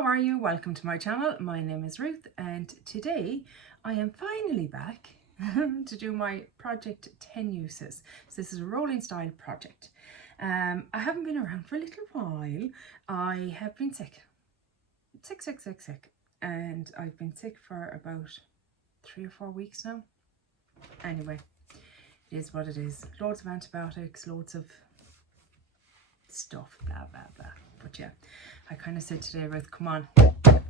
how are you? Welcome to my channel. My name is Ruth and today I am finally back to do my project 10 uses. So this is a rolling style project. I haven't been around for a little while. I have been sick, and I've been sick for about 3 or 4 weeks now. Anyway, it is what it is. Loads of antibiotics, loads of stuff, blah blah blah. But yeah, I kind of said today, Ruth, come on,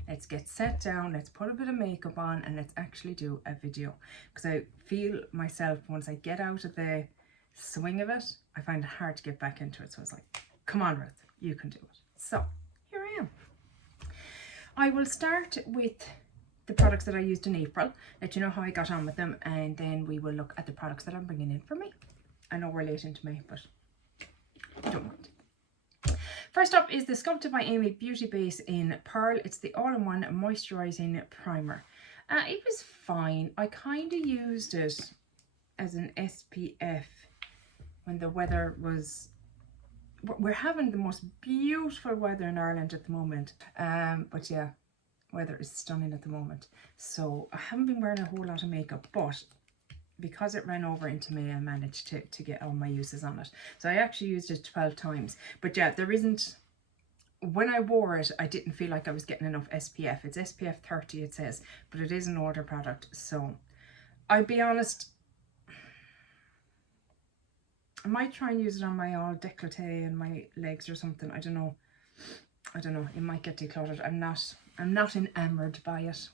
let's get set down, let's put a bit of makeup on and let's actually do a video, because I feel myself, once I get out of the swing of it, I find it hard to get back into it. So I was like, come on Ruth, you can do it. So here I am. I will start with the products that I used in April, let you know how I got on with them, and then we will look at the products that I'm bringing in for May. I know we're late into May, but don't mind. First up is the Sculpted by Amy Beauty Base in Pearl. It's the all-in-one moisturising primer. It was fine. I kind of used it as an SPF when the weather was... We're having the most beautiful weather in Ireland at the moment. But yeah, weather is stunning at the moment. So I haven't been wearing a whole lot of makeup, but because it ran over into May, I managed to get all my uses on it. So I actually used it 12 times. But yeah, there isn't... When I wore it, I didn't feel like I was getting enough SPF. It's SPF 30, it says, but it is an older product. So I'll be honest, I might try and use it on my all décolleté and my legs or something. I don't know. It might get decluttered. I'm not enamored by it.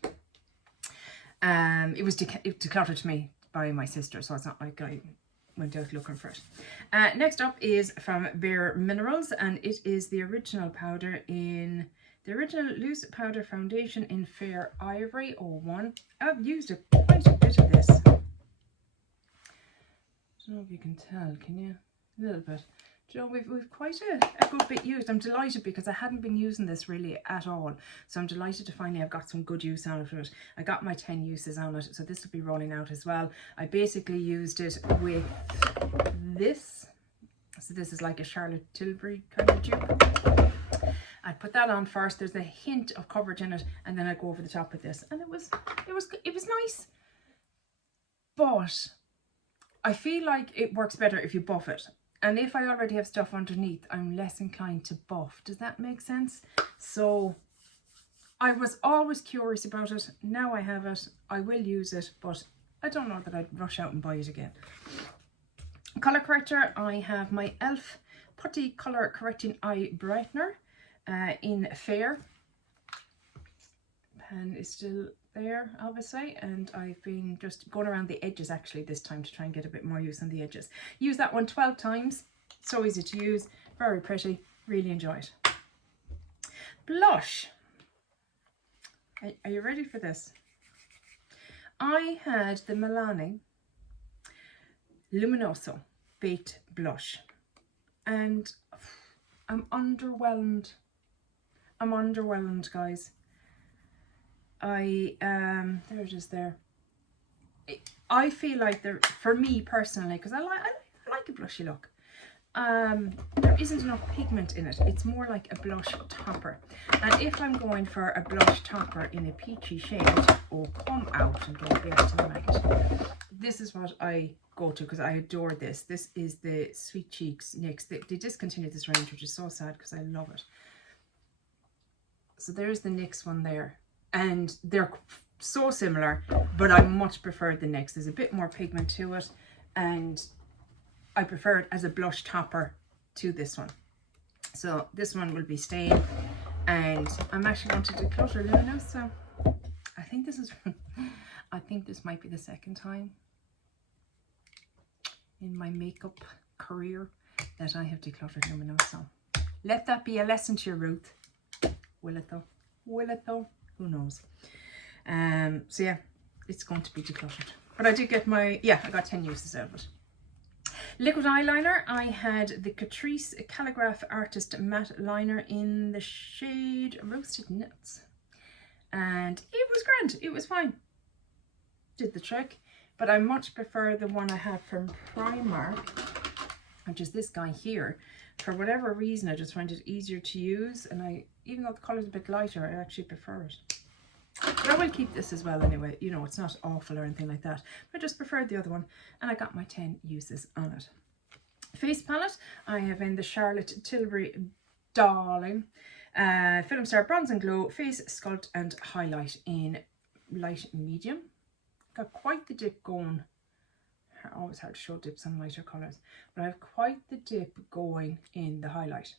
It was decluttered to me by my sister, so it's not like I went out looking for it. Next up is from Bare Minerals, and it is the original powder in the original loose powder foundation in Fair Ivory 01. I've used quite a bit of this. I don't know if you can tell, can you? A little bit. Do you know, we've quite a good bit used. I'm delighted because I hadn't been using this really at all. So I'm delighted to finally have got some good use out of it. I got my 10 uses on it, so this will be rolling out as well. I basically used it with this. So this is like a Charlotte Tilbury kind of dupe. I put that on first. There's a hint of coverage in it, and then I go over the top with this. And it was nice. But I feel like it works better if you buff it. And if I already have stuff underneath, I'm less inclined to buff. Does that make sense? So I was always curious about it. Now I have it. I will use it, but I don't know that I'd rush out and buy it again. Colour corrector, I have my e.l.f. Putty Colour Correcting Eye Brightener in Fair. Pen is still there, obviously, and I've been just going around the edges actually this time to try and get a bit more use on the edges. Use that one 12 times. So easy to use, very pretty, really enjoy it. Blush. Are you ready for this? I had the Milani Luminoso Baked Blush, and I'm underwhelmed. I'm underwhelmed, guys. There it is there. I feel like for me personally, because I like a blushy look, there isn't enough pigment in it. It's more like a blush topper. And if I'm going for a blush topper in a peachy shade, oh, come out and don't be out to the night. This is what I go to because I adore this. This is the Sweet Cheeks NYX. They discontinued this range, which is so sad because I love it. So there's the NYX one there. And they're so similar, but I much prefer the NYX. There's a bit more pigment to it, and I prefer it as a blush topper to this one. So this one will be staying, and I'm actually going to declutter Lumino. So I think this might be the second time in my makeup career that I have decluttered Lumino. So let that be a lesson to you, Ruth. Will it though? Will it though? Who knows? So yeah, it's going to be decluttered. But I did get I got 10 uses out of it. Liquid eyeliner, I had the Catrice Calligraph Artist Matte Liner in the shade Roasted Nuts. And it was grand, it was fine. Did the trick. But I much prefer the one I have from Primark, which is this guy here. For whatever reason, I just find it easier to use, and even though the colour is a bit lighter, I actually prefer it. But I will keep this as well anyway, you know, it's not awful or anything like that. But I just preferred the other one, and I got my 10 uses on it. Face palette, I have in the Charlotte Tilbury Darling Film Star Bronze and Glow Face Sculpt and Highlight in light medium. Got quite the dip going. Always hard to show dips on lighter colours, but I have quite the dip going in the highlight.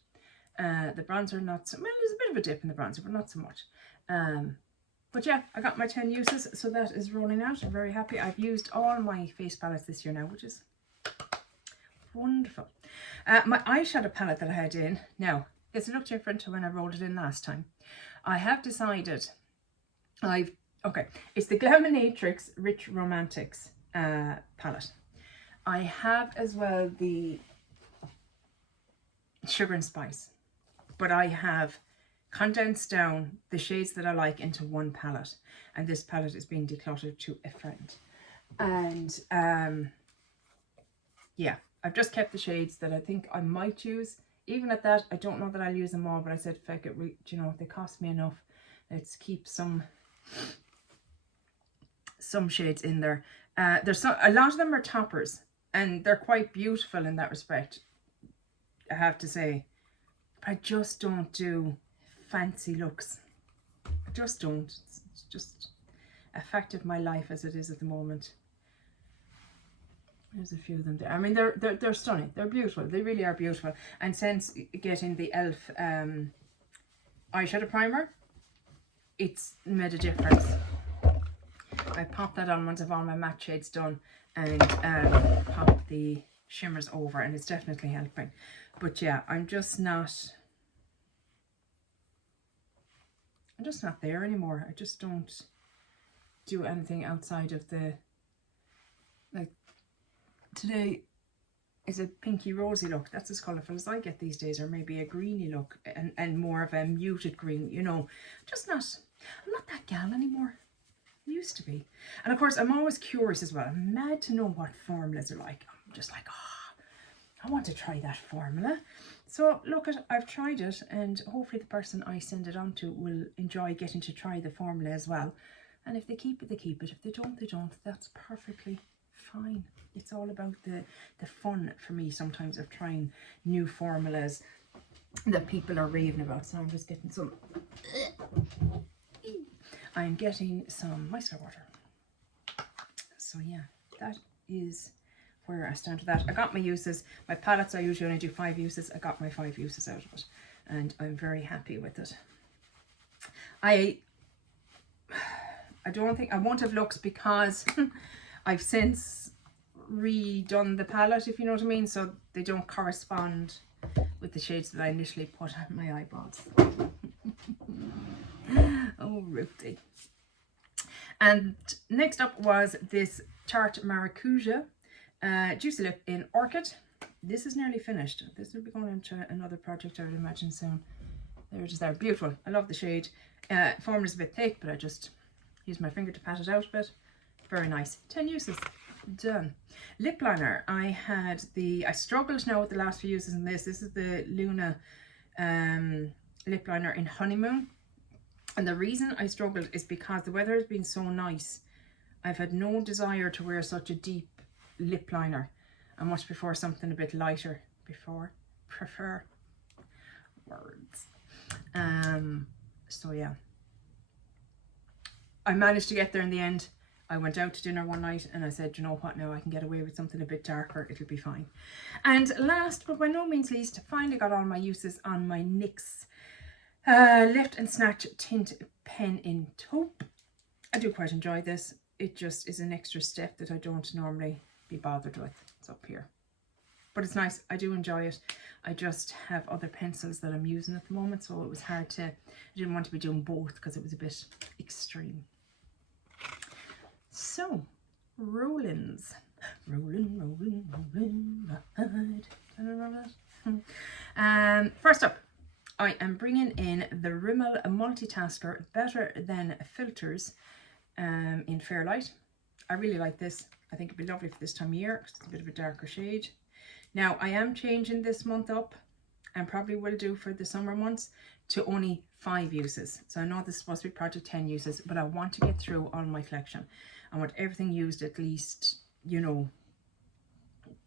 The bronzer not so, well, there's a bit of a dip in the bronzer, but not so much. But yeah, I got my 10 uses, so that is rolling out. I'm very happy. I've used all my face palettes this year now, which is wonderful. My eyeshadow palette that I had in, now, it's a look different to when I rolled it in last time. I have decided, it's the Glaminatrix Rich Romantics palette. I have as well the Sugar and Spice, but I have condensed down the shades that I like into one palette, and this palette is being decluttered to a friend. And yeah, I've just kept the shades that I think I might use. Even at that, I don't know that I'll use them all, but I said, fuck it, you know, they cost me enough. Let's keep some shades in there. There's a lot of them are toppers, and they're quite beautiful in that respect, I have to say. But I just don't do fancy looks. I just don't. It's just a fact of my life as it is at the moment. There's a few of them there. I mean, they're stunning. They're beautiful. They really are beautiful. And since getting the e.l.f. Eyeshadow primer, it's made a difference. I pop that on once I've all my matte shades done, and pop the shimmers over, and it's definitely helping. But yeah, I'm just not there anymore. I just don't do anything outside of the, like, today is a pinky rosy look. That's as colourful as I get these days, or maybe a greeny look, and more of a muted green, you know. I'm not that gal anymore. I used to be. And of course, I'm always curious as well. I'm mad to know what formulas are like. I'm just like, I want to try that formula. So look, I've tried it, and hopefully the person I send it on to will enjoy getting to try the formula as well. And if they keep it, they keep it. If they don't, they don't. That's perfectly fine. It's all about the fun for me sometimes of trying new formulas that people are raving about. So I'm just getting some, I'm getting some micellar water. So yeah, that is where I stand with that. I got my uses. My palettes, I usually only do 5 uses. I got my 5 uses out of it, and I'm very happy with it. I don't think I won't have looks because I've since redone the palette, if you know what I mean, so they don't correspond with the shades that I initially put on my eyeballs. Oh, Ruthie. And next up was this Tarte Maracuja Juicy Lip in Orchid. This is nearly finished. This will be going into another project, I would imagine, soon. There it is there. Beautiful. I love the shade. Formula's a bit thick, but I just use my finger to pat it out a bit. Very nice. 10 uses. Done. Lip liner. I struggled now with the last few uses in this. This is the Luna lip liner in Honeymoon. And the reason I struggled is because the weather has been so nice. I've had no desire to wear such a deep lip liner. I much prefer something a bit lighter. Prefer words. So yeah, I managed to get there in the end. I went out to dinner one night and I said, you know what, now I can get away with something a bit darker, it'll be fine. And last but by no means least, finally got all my uses on my NYX Lift and Snatch Tint Pen in Taupe. I do quite enjoy this. It just is an extra step that I don't normally be bothered with. It's up here. But it's nice. I do enjoy it. I just have other pencils that I'm using at the moment, so it was hard to, I didn't want to be doing both because it was a bit extreme. So, roll-ins. Rolling. I don't remember that. First up, I am bringing in the Rimmel Multitasker Better Than Filters in Fairlight. I really like this. I think it'd be lovely for this time of year because it's a bit of a darker shade. Now, I am changing this month up and probably will do for the summer months, to only 5 uses. So I know this is supposed to be project 10 uses, but I want to get through all my collection. I want everything used at least, you know,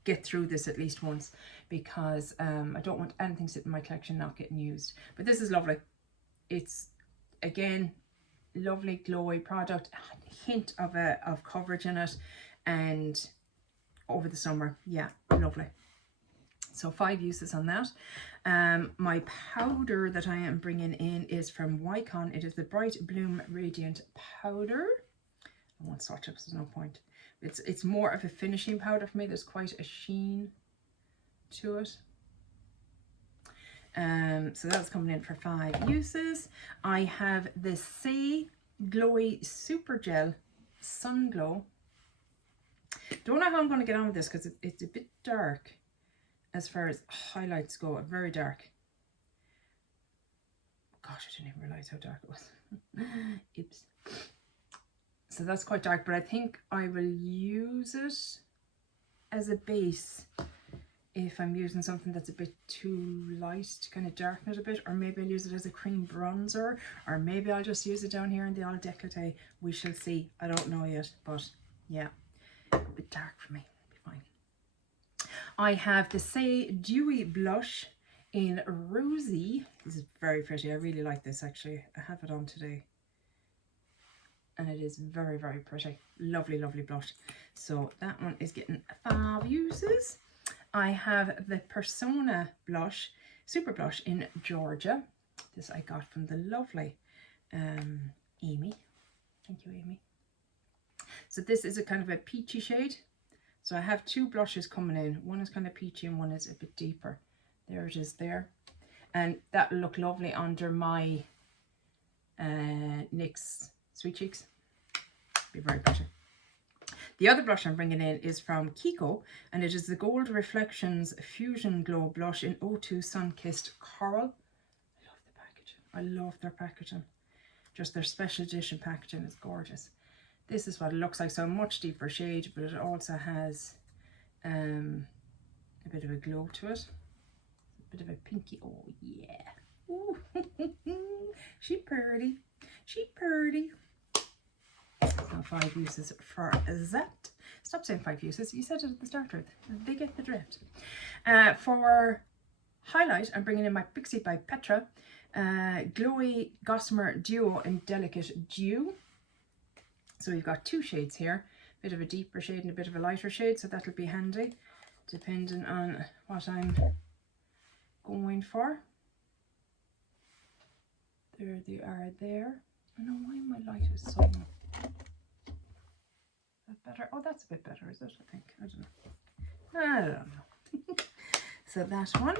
get through this at least once, because I don't want anything sitting in my collection not getting used. But this is lovely. It's, again, lovely glowy product, a hint of coverage in it, and over the summer, yeah, lovely. So 5 uses on that. My powder that I am bringing in is from Wycon. It is the Bright Bloom Radiant Powder. I won't swatch it, there's no point. It's more of a finishing powder for me. There's quite a sheen to it. So that's coming in for 5 uses. I have the Saie Glowy Super Gel Sun Glow. Don't know how I'm going to get on with this because it's a bit dark as far as highlights go. Very dark. Gosh, I didn't even realize how dark it was. Oops. So that's quite dark, but I think I will use it as a base if I'm using something that's a bit too light to kind of darken it a bit, or maybe I'll use it as a cream bronzer, or maybe I'll just use it down here in the Au Décolleté. We shall see. I don't know yet, but yeah, a bit dark for me. It'll be fine. I have the Saie Dewy Blush in Rosy. This is very pretty. I really like this actually. I have it on today. And it is very, very pretty. Lovely, lovely blush. So that one is getting 5 uses. I have the Persona blush, Super Blush in Georgia. This I got from the lovely Amy. Thank you, Amy. So this is a kind of a peachy shade. So I have 2 blushes coming in. One is kind of peachy and one is a bit deeper. There it is there. And that will look lovely under my NYX Sweet Cheeks. Be very pretty. The other blush I'm bringing in is from Kiko, and it is the Gold Reflections Fusion Glow Blush in O2 Sun-Kissed Coral. I love the packaging. I love their packaging. Just their special edition packaging is gorgeous. This is what it looks like. So a much deeper shade, but it also has a bit of a glow to it. A bit of a pinky. Oh yeah. Ooh. She pretty. She pretty. So 5 uses for that. Stop saying 5 uses. You said it at the start, Ruth. They get the drift. For highlight, I'm bringing in my Pixie by Petra Glowy Gossamer Duo in Delicate Dew. So we've got 2 shades here. A bit of a deeper shade and a bit of a lighter shade. So that'll be handy, depending on what I'm going for. There they are there. I don't know why my light is so... better. Oh, that's a bit better, is it? I think. I don't know. So that one.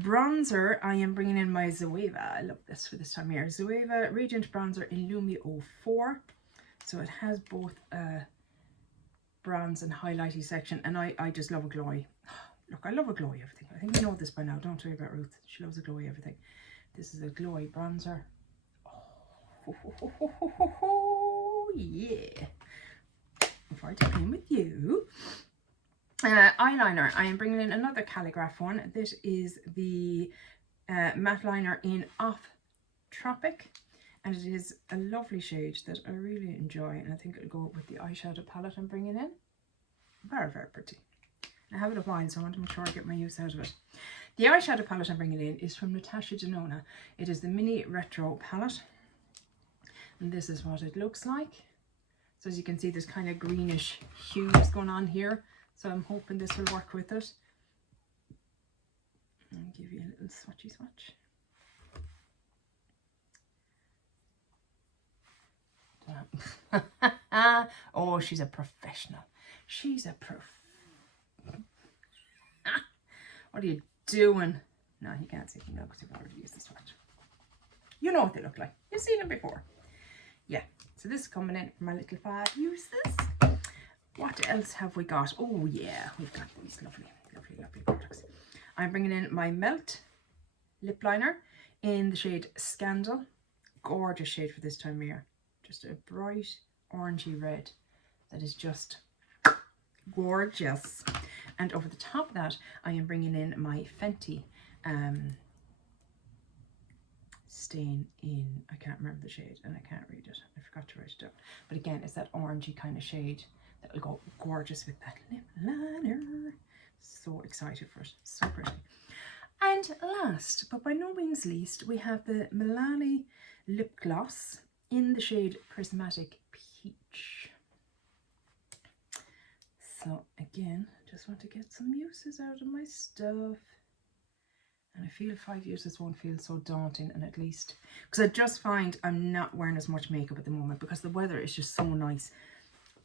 Bronzer, I am bringing in my Zoeva. I love this for this time of year. Zoeva Radiant Bronzer in Lumi 04. So it has both bronze and highlighty section, and I just love a glowy. Look, I love a glowy everything. I think you know this by now. Don't worry about Ruth. She loves a glowy everything. This is a glowy bronzer. Oh, yeah. Before I dip in with you. Eyeliner, I am bringing in another Calligraph one. This is the matte liner in Off Tropic, and it is a lovely shade that I really enjoy, and I think it'll go with the eyeshadow palette I'm bringing in. Very, very pretty. I have it a while, so I want to make sure I get my use out of it. The eyeshadow palette I'm bringing in is from Natasha Denona. It is the Mini Retro palette, and this is what it looks like. So as you can see, there's kind of greenish hues going on here. So I'm hoping this will work with it. I'll give you a little swatchy swatch. Oh, she's a professional. She's a What are you doing? No, you can't see them now because you've already used the swatch. You know what they look like. You've seen them before. Yeah, so this is coming in for my little 5 uses. What else have we got? Oh yeah, we've got these lovely, lovely, lovely products. I'm bringing in my Melt lip liner in the shade Scandal. Gorgeous shade for this time of year. Just a bright orangey red that is just gorgeous. And over the top of that, I am bringing in my Fenty stain in, I can't remember the shade and I can't read it, I forgot to write it down, but again it's that orangey kind of shade that will go gorgeous with that lip liner. So excited for it, so pretty. And last but by no means least, we have the Milani lip gloss in the shade Prismatic Peach. So again, just want to get some uses out of my stuff. And I feel 5 uses won't feel so daunting, and at least, because I just find I'm not wearing as much makeup at the moment because the weather is just so nice.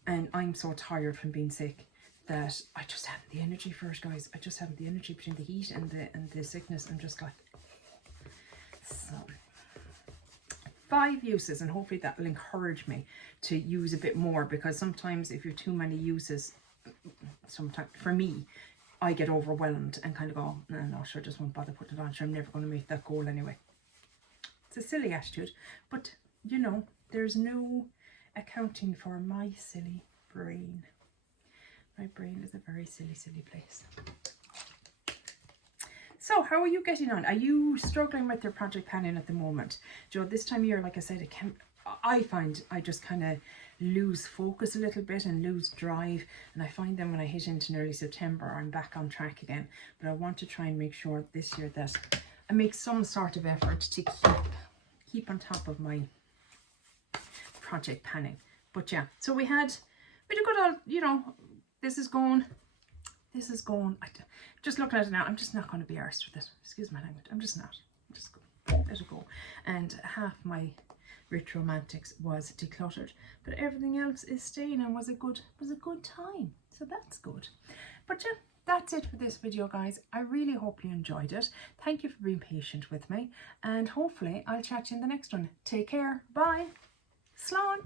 And I'm so tired from being sick that I just haven't the energy for it, guys. I just haven't the energy between the heat and the sickness. I'm just like, so 5 uses, and hopefully that will encourage me to use a bit more, because sometimes if you're too many uses, sometimes for me, I get overwhelmed and kind of go, no, sure, just won't bother putting it on. Sure, I'm never going to make that goal anyway. It's a silly attitude, but you know, there's no accounting for my silly brain. My brain is a very silly, silly place. So how are you getting on? Are you struggling with your project planning at the moment? Joe, this time of year, like I said, I find I just kind of lose focus a little bit and lose drive, and I find then when I hit into early September I'm back on track again. But I want to try and make sure this year that I make some sort of effort to keep on top of my project planning. But yeah, so we did a good, you know, this is going, just looking at it now, I'm just not going to be arsed with it. Excuse my language. I'm just not. I'm just going to let it go. And half my Rich Romantics was decluttered, but everything else is staying and was a good time. So that's good. But yeah, that's it for this video, guys. I really hope you enjoyed it. Thank you for being patient with me, and hopefully I'll chat to you in the next one. Take care. Bye. Slán.